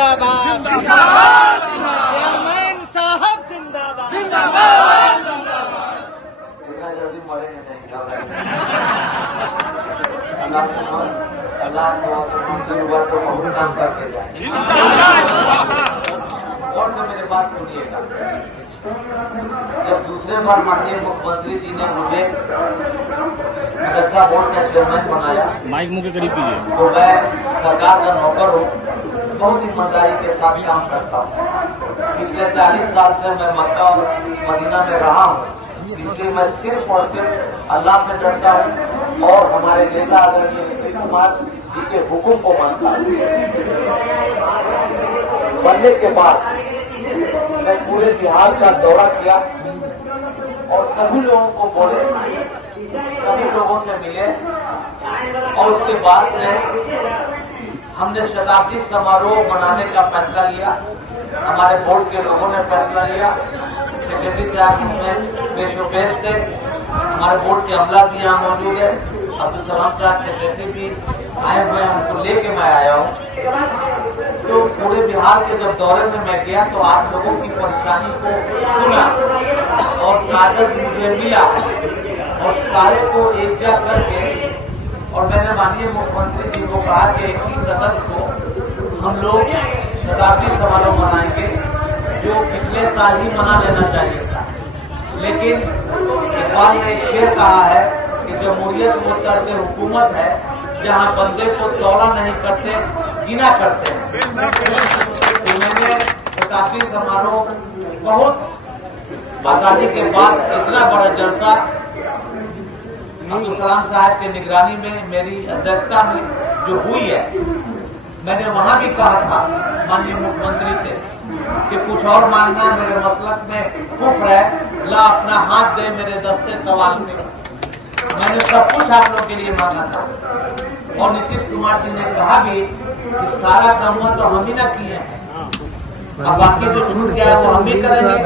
जिंदाबाद, चेयरमैन साहब जिंदाबाद, इतना जल्दी मरेंगे नहीं अल्लाह से अल्लाह को बहुत काम करके जाए। और तो मेरे बात सुनिएगा, जब दूसरे बार माननीय मुख्यमंत्री जी ने मुझे मदरसा बोर्ड का चेयरमैन बनाया, माइक मुंह के करीब कीजिए, तो मैं सरकार का नौकर हूँ, बहुत ईमानदारी के साथ काम करता हूँ। पिछले 40 साल से मैं मक्का और मदीना में रहा हूँ, इसलिए मैं सिर्फ और सिर्फ अल्लाह से डरता हूँ और हमारे नेता आदरणीय नीतीश कुमार जी के हुक्म को मानता हूँ। बनने के बाद मैं पूरे बिहार का दौरा किया और सभी लोगों को बोले, सभी लोगों से मिले और उसके बाद से हमने शताब्दी समारोह मनाने का फैसला लिया। हमारे बोर्ड के लोगों ने फैसला लिया, सेक्रेटरी साहब उसमें पेश थे, हमारे बोर्ड के अमला भी यहाँ मौजूद है, अब्दुल सलाम साहब सेक्रेटरी भी आए हुए हैं, उनको लेके मैं आया हूँ। तो पूरे बिहार के जब दौरे में मैं गया तो आप लोगों की परेशानी को सुना और कागज मुझे मिला और सारे को एकजा करके, और मैंने माननीय मुख्यमंत्री जी को कहा कि 21 अगस्त को हम लोग शताब्दी समारोह मनाएंगे, जो पिछले साल ही मना लेना चाहिए था। लेकिन इकबाल ने एक शेर कहा है कि जमहूरियत वो तर्क हुकूमत है जहां बंदे को तौला नहीं करते, गिना करते हैं। तो मैंने शताब्दी समारोह बहुत आजादी के बाद इतना बड़ा जलसा अब्दुल सलाम साहब के निगरानी में, मेरी अध्यक्षता में जो हुई है, मैंने वहां भी कहा था माननीय मुख्यमंत्री से कि कुछ और मांगना मेरे मसलक में कुफ्र है, ला अपना हाथ दे मेरे दस्ते सवाल में। मैंने सब कुछ आप लोग के लिए मांगा था और नीतीश कुमार जी ने कहा भी कि सारा काम तो हम ही ना किए हैं, अब बाकी जो छूट गया है वो हम ही करेंगे,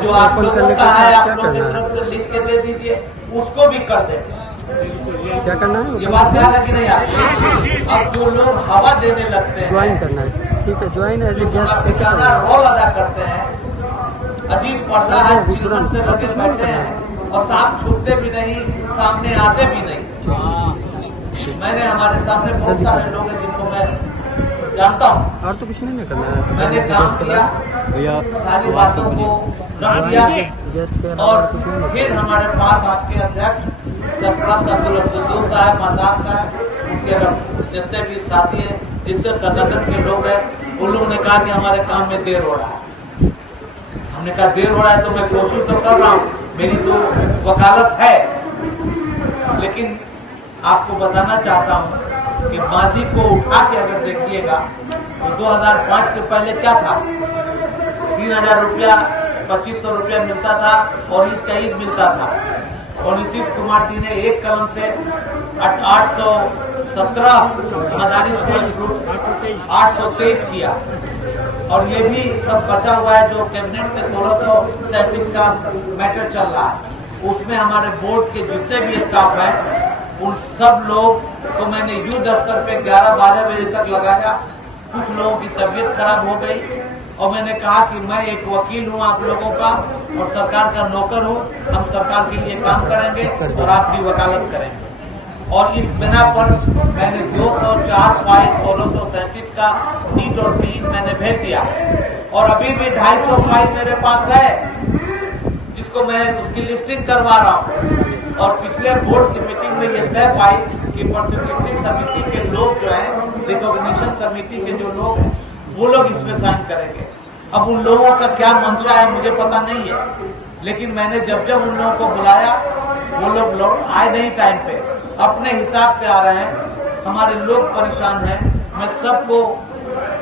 जो आप लोगों का है आप लोग की तरफ से लिख के दे दीजिए, उसको भी कर देंगे। क्या करना है? ये बात ध्यान है कि नहीं आपको? अब जो लोग हवा देने लगते हैं, ज्वाइन करना है, ठीक है, ज्वाइन एज ए गेस्ट ज्यादा रोल अदा करते हैं, अजीब पर्दा है, चिल्ड्रन से लगे बैठे हैं और सांप छुपते भी नहीं, सामने आते भी नहीं। मैंने हमारे सामने बहुत सारे लोग हैं जिनको मैं जानता हूँ, और तो कुछ नहीं करना है। मैंने काम किया, सारी बातों को रख दिया और फिर हमारे पास आपके अध्यक्ष सरपरस्त अब्दुल साहब, माताब साहब, उनके जितने भी साथी हैं, जितने संगठन के लोग हैं, उन लोगों ने कहा कि हमारे काम में देर हो रहा है। हमने कहा देर हो रहा है तो मैं कोशिश तो कर रहा हूँ, मेरी तो वकालत है, लेकिन आपको बताना चाहता हूँ कि माजी को उठा के अगर देखिएगा तो 2005 के पहले क्या था, 3000 रुपया 2500 रुपया मिलता था और ईद का ईद मिलता था, और नीतीश कुमार जी ने एक कलम से 817 मदारिस को 823 किया, और ये भी सब बचा हुआ है जो कैबिनेट से 1637 का मैटर चल रहा है, उसमें हमारे बोर्ड के जितने भी स्टाफ हैं उन सब लोग को मैंने युद्ध स्तर पे 11-12 बजे तक लगाया। कुछ लोगों की तबीयत खराब हो गई और मैंने कहा कि मैं एक वकील हूं आप लोगों का और सरकार का नौकर हूं, हम सरकार के लिए काम करेंगे और आपकी वकालत करेंगे। और इस बिना पर मैंने 204 फाइल 1637 का नीट और क्लीन मैंने भेज दिया और अभी भी 250 फाइल मेरे पास है जिसको मैं उसकी लिस्टिंग करवा रहा हूँ। और पिछले बोर्ड की मीटिंग में ये तय पाई कि प्रोसिक्यूटिव समिति के लोग जो है, रिकॉग्निशन समिति के जो लोग हैं, वो लोग इसमें साइन करेंगे। अब उन लोगों का क्या मंशा है मुझे पता नहीं है, लेकिन मैंने जब जब उन लोगों को बुलाया वो लोग आए नहीं टाइम पे, अपने हिसाब से आ रहे हैं। हमारे लोग परेशान हैं, मैं सबको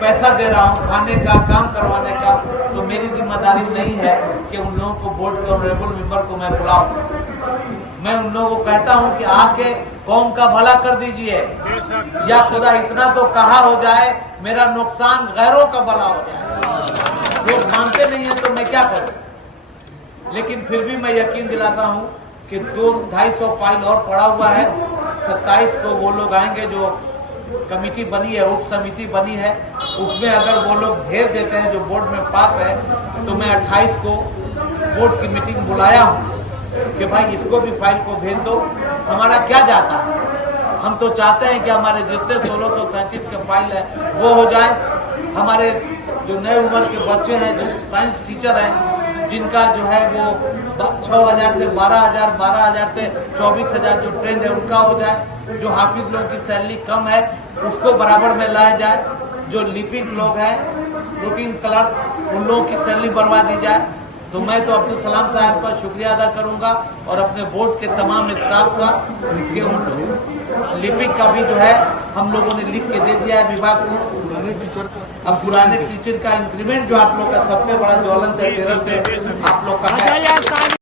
पैसा दे रहा हूँ खाने का, काम करवाने का, तो मेरी जिम्मेदारी नहीं है कि उन लोगों को बोर्ड के ऑनरेबल मेंबर को मैं बुलाऊं। मैं उन लोगों को कहता हूं कि आके कौम का भला कर दीजिए, या खुदा इतना तो कहा हो जाए मेरा नुकसान गैरों का भला हो जाए। लोग मानते नहीं है तो मैं क्या करूं, लेकिन फिर भी मैं यकीन दिलाता हूं कि 200-250 फाइल और पड़ा हुआ है। 27 को वो लोग आएंगे जो कमेटी बनी है, उप समिति बनी है, उसमें अगर वो लोग भेज देते हैं जो बोर्ड में पास है, तो मैं 28 को बोर्ड की मीटिंग बुलाया हूँ कि भाई इसको भी फाइल को भेज दो। हमारा क्या जाता है, हम तो चाहते हैं कि हमारे जितने 1637 के फाइल है वो हो जाए। हमारे जो नए उम्र के बच्चे हैं, जो साइंस टीचर हैं, जिनका जो है वो 6,000 से 12,000, 12,000 से 24,000 जो ट्रेंड है उनका हो जाए। जो हाफिज लोगों की सैलरी कम है उसको बराबर में लाया जाए। जो लिपिक लोग हैं, रूटीन क्लर्क, उन लोगों की सैलरी बढ़वा दी जाए। तो मैं तो अब्दुल सलाम साहब का शुक्रिया अदा करूंगा और अपने बोर्ड के तमाम स्टाफ का कि उन लिपिक का भी जो है हम लोगों ने लिख के दे दिया है विभाग को। अब पुराने टीचर का इंक्रीमेंट जो आप लोग का सबसे बड़ा ज्वलंत है 13 से आप लोग का है।